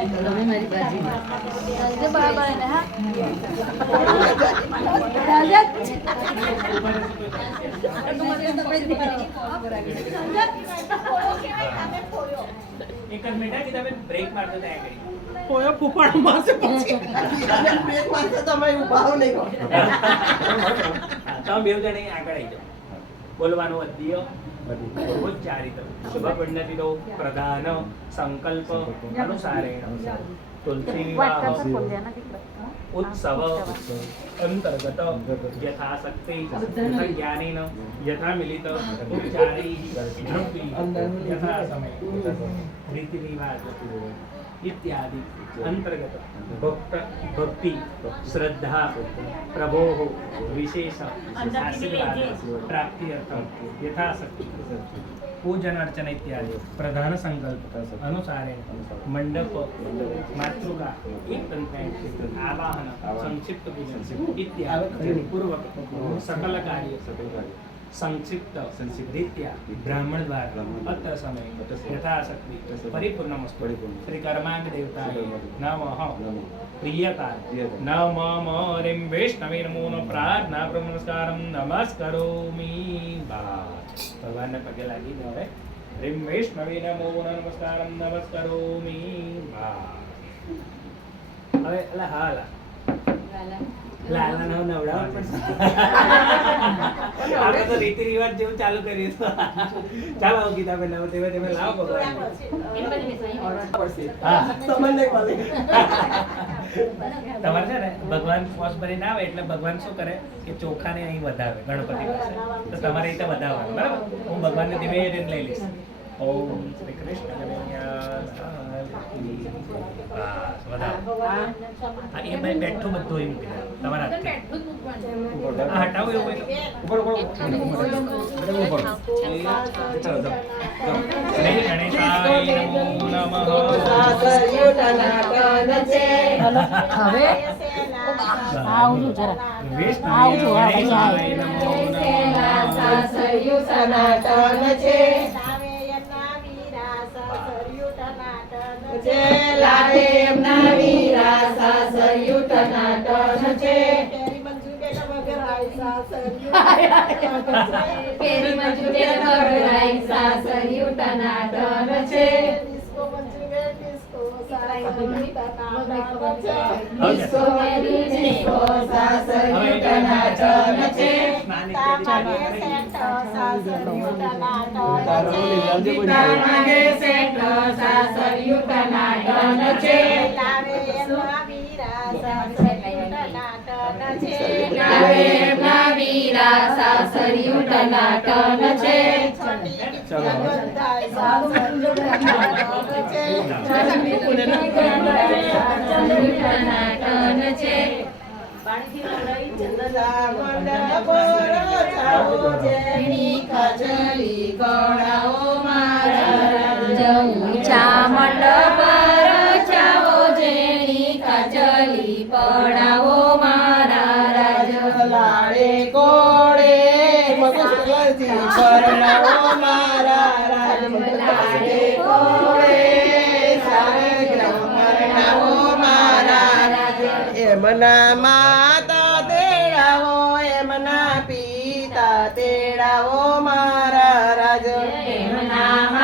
તમે મારી બાજી બરાબર ને હા એક જ મિનિટ કે તમે બ્રેક મારતો ત્યાં આગળ કોયો ફૂફાડ મારશે પછી બ્રેક મારશે તમે ઊભા હો નહીં તમે બેવ જણે આગળ આવી જાઓ બોલવાનું અધ્ય ઉચ્ચારિત શુભ પુણ્યતિથો પ્રધાન સંકલ્પ અનુસારેણ તુલસી વિવાહ ઉત્સવ અંતર્ગત યથાશક્તિ જ્ઞાનેન યથા મિલિત ઉચ્ચારી ધૃતિ યથા સમય રીતિ રિવાજ इत्यादि अंतर्गत भक्ति श्रद्धा प्रभो विशेष आशीर्वाद प्राप्ति यथाशक्ति पूजन अर्चन इत्यादि प्रधान संकल्प अनुसारेण मंडप मातृका एक आवाहन संक्षिप्त पूजन इत्यादि पूर्वक सकल कार्य संक्षिप्त रीत्या ब्राह्मण द्वारा अत्र समय यथाशक्ति परिपूर्णमस्तु श्री कर्मांग देवताय नमः प्रियकार नमः रिं वैष्णवे नमो नमः प्रार्थना नमस्कारं नमस्करोमि भगवान ने पगे लागी હવે रिं वैष्णवे नमो नमस्कारं नमस्करोमि હવે એટલે હાલા લાલા નો નવડાવ આપણે તો રીતિ રિવાજ જેવું ચાલુ કર્યું ચાલો ગીતા બેન હવે તમે લાવો ભગવાન હા તમને કોલે તમારે છે ને ભગવાન પોસ ભરીને આવે એટલે ભગવાન શું કરે કે ચોખાને અહીં વધાવે ગણપતિ પાસે તો તમારે રીતે વધાવવાનું બરાબર હું ભગવાનને ધીમે ધીમે લઈ લઈશ ઓમ શ્રી કૃષ્ણ એ બેઠું બધું એમ તમારા હટાવો એવું શ્રી ગણેશાય નમો નમઃ હવે આવજો જરા આવજો સનાતન છે લાગે એમના વીરા સાસરિયું ટનાટન છે પેરી મંજુ બેટા વગરાઈ સાસરિયું ટનાટન છે ડિસ્કો મંજુ બે ડિસ્કો સાસરિયું ટનાટન છે તારે સેટ સાસરિયું ટનાટન છે લાવે એમના વીરા સાસરિયું ટનાટન છે ચલો ટનાટન છે મંડપ રચાવો જેની ખજલી પડાવો મારા રાજ લાડે કોડે મગજજી પરણાવો મારા રાજ લાડે કોડે સારગ્રહ પરણાવો મારા રાજ એમના માતા તેડાવો એમના પિતા તેડાવો મારા રાજ એમના